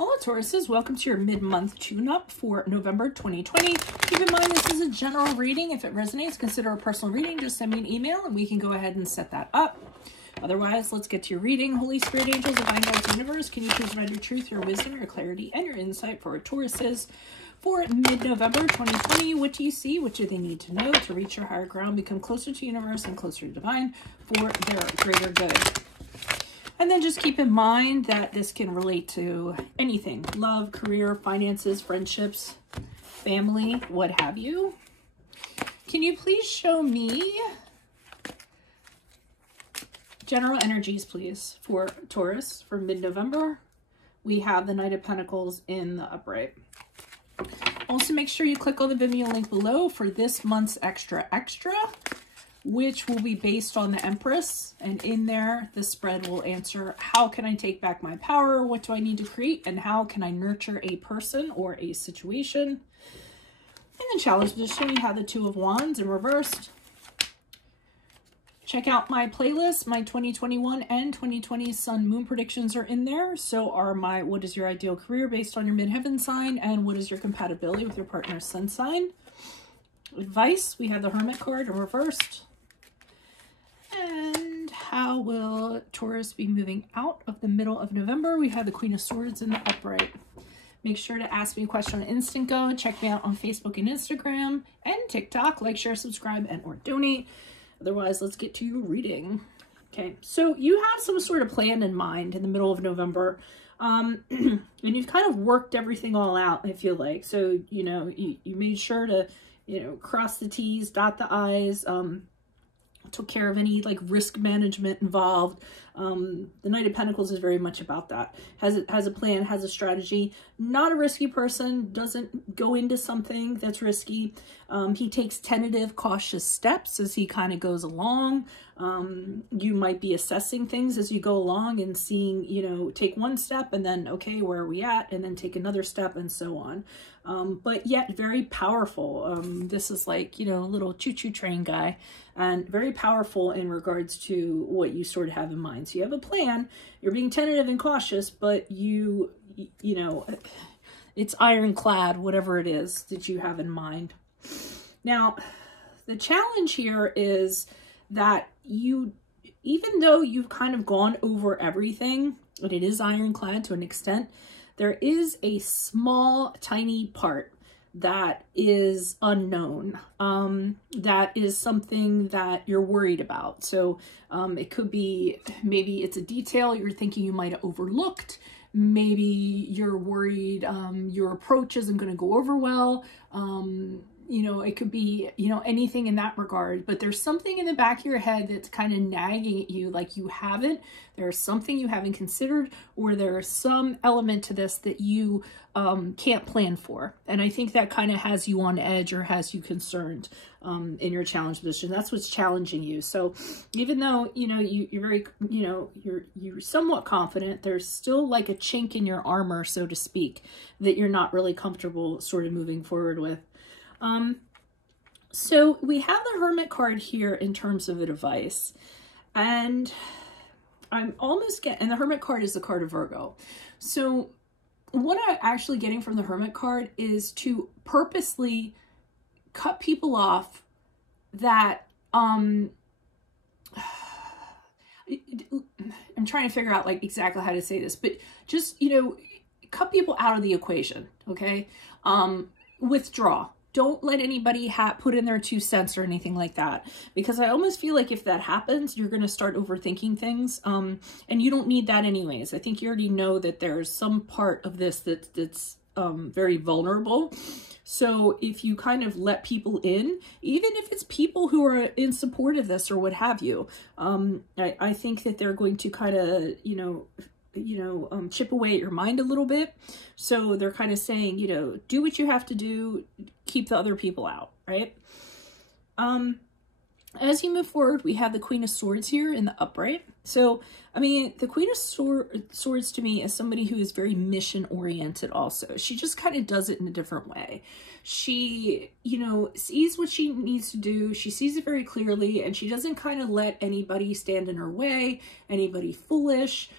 Hola Tauruses, welcome to your mid-month tune-up for November 2020. Keep in mind this is a general reading. If it resonates, consider a personal reading. Just send me an email and we can go ahead and set that up. Otherwise, let's get to your reading. Holy Spirit, Angels, Divine Guides, Universe, can you please provide your truth, your wisdom, your clarity, and your insight for our Tauruses for mid-November 2020? What do you see? What do they need to know to reach your higher ground, become closer to universe and closer to divine for their greater good? And then just keep in mind that this can relate to anything: love, career, finances, friendships, family, what have you. Can you please show me general energies, please, for Taurus for mid-November? We have the Knight of Pentacles in the upright. Also, make sure you click on the Vimeo link below for this month's extra, which will be based on the Empress. And in there, the spread will answer, how can I take back my power? What do I need to create? And how can I nurture a person or a situation? And then challenge position, we have the Two of Wands in reversed. Check out my playlist. My 2021 and 2020 Sun Moon predictions are in there. So are my what is your ideal career based on your midheaven sign, and what is your compatibility with your partner's sun sign. Advice, we have the Hermit card in reversed. And how will Taurus be moving out of the middle of November? We have the Queen of Swords in the upright. Make sure to ask me a question on Instant Go. Check me out on Facebook and Instagram and TikTok. Like, share, subscribe, and or donate. Otherwise, let's get to your reading. Okay, so you have some sort of plan in mind in the middle of November. And you've kind of worked everything all out, I feel like. So, you know, you made sure to, you know, cross the T's, dot the I's, took care of any like risk management involved. The Knight of Pentacles is very much about that. Has a plan, has a strategy. Not a risky person, doesn't go into something that's risky. He takes tentative, cautious steps as he kind of goes along. You might be assessing things as you go along and seeing, you know, take one step and then, okay, where are we at? And then take another step and so on. But yet very powerful. This is like, you know, a little choo-choo train guy, and very powerful in regards to what you sort of have in mind. So you have a plan, you're being tentative and cautious, but you know, it's ironclad, whatever it is that you have in mind. Now, the challenge here is that you, even though you've kind of gone over everything, and it is ironclad to an extent, there is a small, tiny part that is unknown. That is something that you're worried about. So it could be, maybe it's a detail you're thinking you might have overlooked. Maybe you're worried your approach isn't going to go over well. You know, it could be, you know, anything in that regard, but there's something in the back of your head that's kind of nagging at you, like there's something you haven't considered, or there's some element to this that you can't plan for. And I think that kind of has you on edge or has you concerned in your challenge position. That's what's challenging you. So even though, you know, you're very, you know, you're somewhat confident, there's still like a chink in your armor, so to speak, that you're not really comfortable sort of moving forward with. So we have the Hermit card here in terms of advice, and I'm almost and the Hermit card is the card of Virgo. So what I'm actually getting from the Hermit card is to purposely cut people off that, I'm trying to figure out like exactly how to say this, but just, you know, cut people out of the equation. Okay. Withdraw. Don't let anybody put in their 2 cents or anything like that, because I almost feel like if that happens, you're going to start overthinking things. And you don't need that anyways. I think you already know that there's some part of this that's very vulnerable. So if you kind of let people in, even if it's people who are in support of this or what have you, I think that they're going to kind of, chip away at your mind a little bit. So they're kind of saying, you know, do what you have to do, keep the other people out, right? As you move forward, we have the Queen of Swords here in the upright. So, I mean, the Queen of Swords to me is somebody who is very mission oriented also. She just kind of does it in a different way. She, you know, sees what she needs to do. She sees it very clearly, and she doesn't kind of let anybody stand in her way, anybody foolish.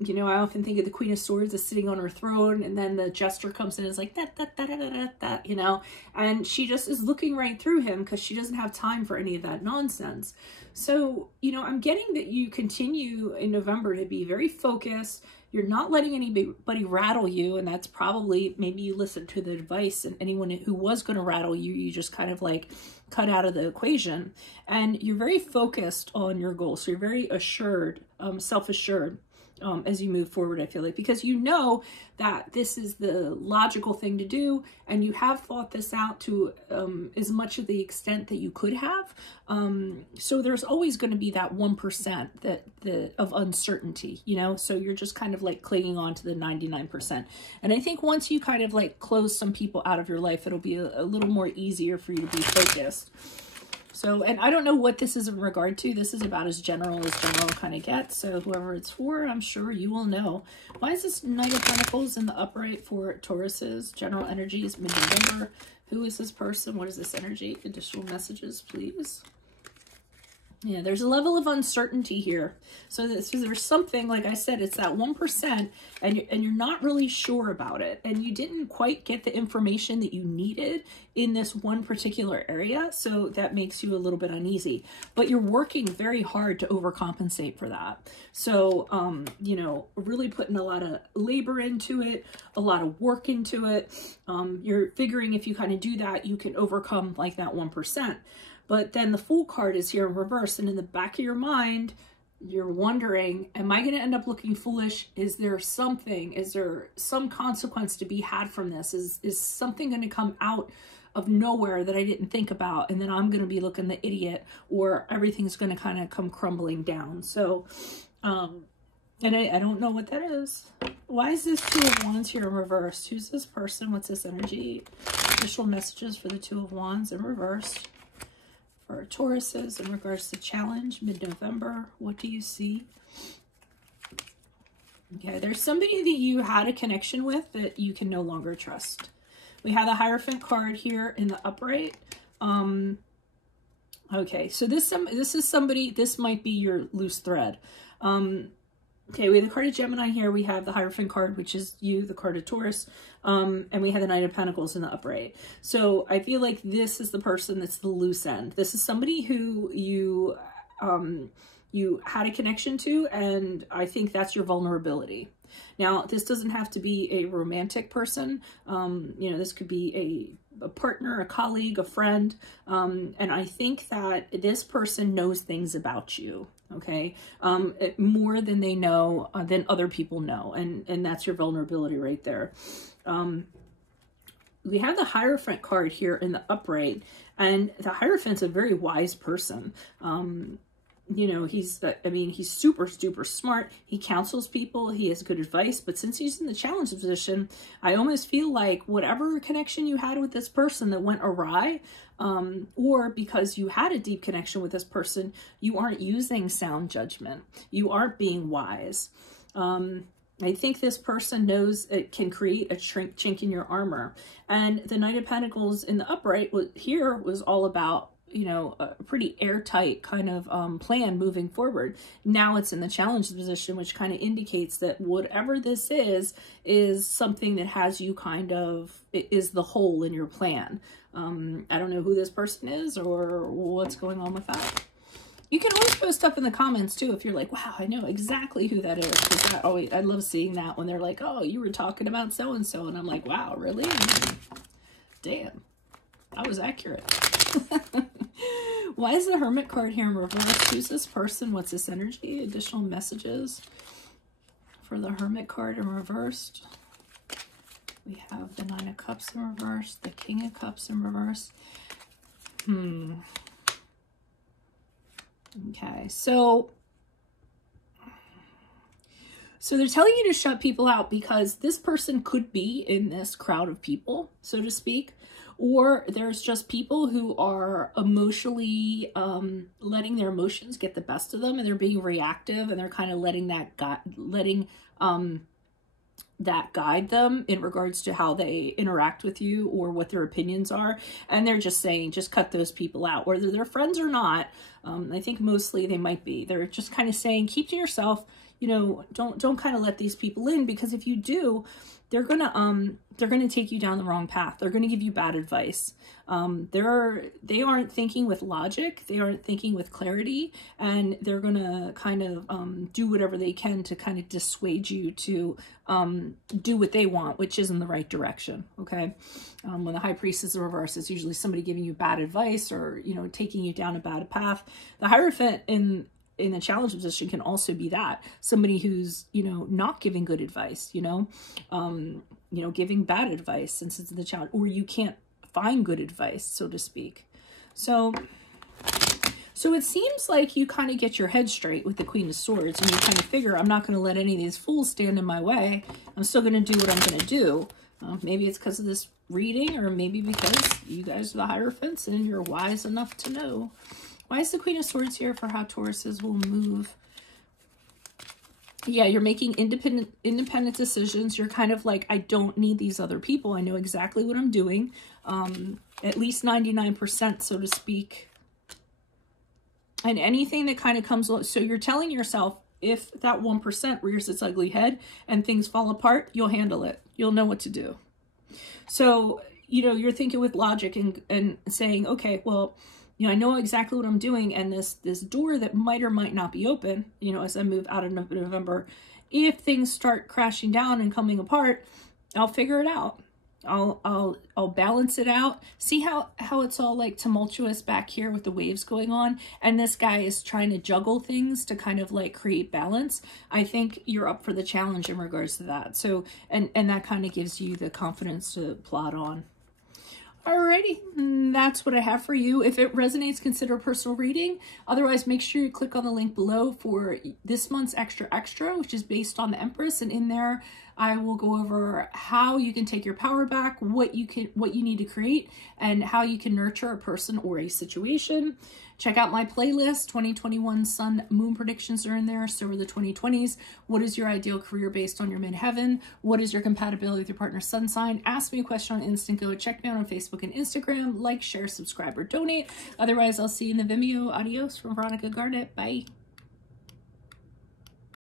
You know, I often think of the Queen of Swords as sitting on her throne, and then the jester comes in and is like, that, you know, and she just is looking right through him because she doesn't have time for any of that nonsense. So, you know, I'm getting that you continue in November to be very focused. You're not letting anybody rattle you, and that's probably, maybe you listened to the advice, and anyone who was going to rattle you, you just kind of like cut out of the equation. And you're very focused on your goals. So you're very assured, self-assured. As you move forward, I feel like, because you know that this is the logical thing to do, and you have thought this out to as much of the extent that you could have. So there's always going to be that 1% of uncertainty, you know, so you're just kind of like clinging on to the 99%. And I think once you kind of like close some people out of your life, it'll be a little more easier for you to be focused. So, and I don't know what this is in regard to. This is about as general kind of gets. So whoever it's for, I'm sure you will know. Why is this Knight of Pentacles in the upright for Taurus's general energies mid-November? Who is this person? What is this energy? Additional messages, please. Yeah, there's a level of uncertainty here. So there's something, like I said, it's that 1%, and you're not really sure about it. And you didn't quite get the information that you needed in this one particular area. So that makes you a little bit uneasy. But you're working very hard to overcompensate for that. So, you know, really putting a lot of labor into it, a lot of work into it. You're figuring if you kind of do that, you can overcome like that 1%. But then the Fool card is here in reverse, and in the back of your mind, you're wondering, am I going to end up looking foolish? Is there something? Is there some consequence to be had from this? Is something going to come out of nowhere that I didn't think about, and then I'm going to be looking the idiot, or everything's going to kind of come crumbling down? So, and I don't know what that is. Why is this Two of Wands here in reverse? Who's this person? What's this energy? Additional messages for the Two of Wands in reverse. For Tauruses in regards to challenge mid-November, what do you see? Okay, there's somebody that you had a connection with that you can no longer trust. We have the Hierophant card here in the upright. Okay, so this is somebody, this might be your loose thread. Okay, we have the card of Gemini here. We have the Hierophant card, which is you, the card of Taurus. And we have the Knight of Pentacles in the upright. So I feel like this is the person that's the loose end. This is somebody who you had a connection to, and I think that's your vulnerability. Now, this doesn't have to be a romantic person. You know, this could be a partner, a colleague, a friend. And I think that this person knows things about you. Okay, more than they know, than other people know, and that's your vulnerability right there. We have the Hierophant card here in the upright, and the Hierophant's a very wise person. You know, he's super, super smart. He counsels people. He has good advice. But since he's in the challenge position, I almost feel like whatever connection you had with this person that went awry, or because you had a deep connection with this person, you aren't using sound judgment. You aren't being wise. I think this person knows it can create a chink in your armor. And the Knight of Pentacles in the upright here was all about, you know, a pretty airtight kind of plan moving forward. Now it's in the challenge position, which kind of indicates that whatever this is something that has you kind of, is the hole in your plan. I don't know who this person is or what's going on with that. You can always post up in the comments too if you're like, wow, I know exactly who that is. Because I love seeing that when they're like, oh, you were talking about so-and-so. And I'm like, wow, really? Damn, that was accurate. Why is the Hermit card here in reverse? Who's this person? What's this energy? Additional messages for the Hermit card in reversed. We have the Nine of Cups in reverse, the King of Cups in reverse. Okay, so they're telling you to shut people out because this person could be in this crowd of people, so to speak. Or there's just people who are emotionally letting their emotions get the best of them, and they're being reactive, and they're kind of letting that guide them in regards to how they interact with you or what their opinions are. And they're just saying, just cut those people out, whether they're friends or not. I think mostly they might be. They're just kind of saying, keep to yourself. you know, don't kind of let these people in, because if you do, they're gonna take you down the wrong path. They're gonna give you bad advice. They aren't thinking with logic. They aren't thinking with clarity, and they're gonna kind of do whatever they can to kind of dissuade you to do what they want, which is in the right direction. Okay, when the High Priest is the reverse, it's usually somebody giving you bad advice, or, you know, taking you down a bad path. The Hierophant in the challenge position can also be that, somebody who's, you know, not giving good advice, you know, giving bad advice since it's in the challenge, or you can't find good advice, so to speak. So it seems like you kind of get your head straight with the Queen of Swords, and you kind of figure, I'm not going to let any of these fools stand in my way. I'm still going to do what I'm going to do. Maybe it's because of this reading, or maybe because you guys are the Hierophants and you're wise enough to know. Why is the Queen of Swords here for how Tauruses will move? Yeah, you're making independent decisions. You're kind of like, I don't need these other people. I know exactly what I'm doing. At least 99%, so to speak. And anything that kind of comes, so you're telling yourself, if that 1% rears its ugly head and things fall apart, you'll handle it. You'll know what to do. So, you know, you're thinking with logic and saying, okay, well, you know, I know exactly what I'm doing, and this door that might or might not be open, you know, as I move out of November, if things start crashing down and coming apart, I'll figure it out. I'll balance it out. See how it's all like tumultuous back here with the waves going on, and this guy is trying to juggle things to kind of like create balance. I think you're up for the challenge in regards to that. So, and that kind of gives you the confidence to plot on. Alrighty, that's what I have for you. If it resonates, consider a personal reading. Otherwise, make sure you click on the link below for this month's Extra, which is based on the Empress. And in there, I will go over how you can take your power back, what you need to create, and how you can nurture a person or a situation. Check out my playlist. 2021 Sun Moon predictions are in there. So are the 2020s. What is your ideal career based on your midheaven? What is your compatibility with your partner's sun sign? Ask me a question on Instant Go. Check me out on Facebook and Instagram. Like, share, subscribe, or donate. Otherwise, I'll see you in the Vimeo. Adios from Veronica Garnett. Bye.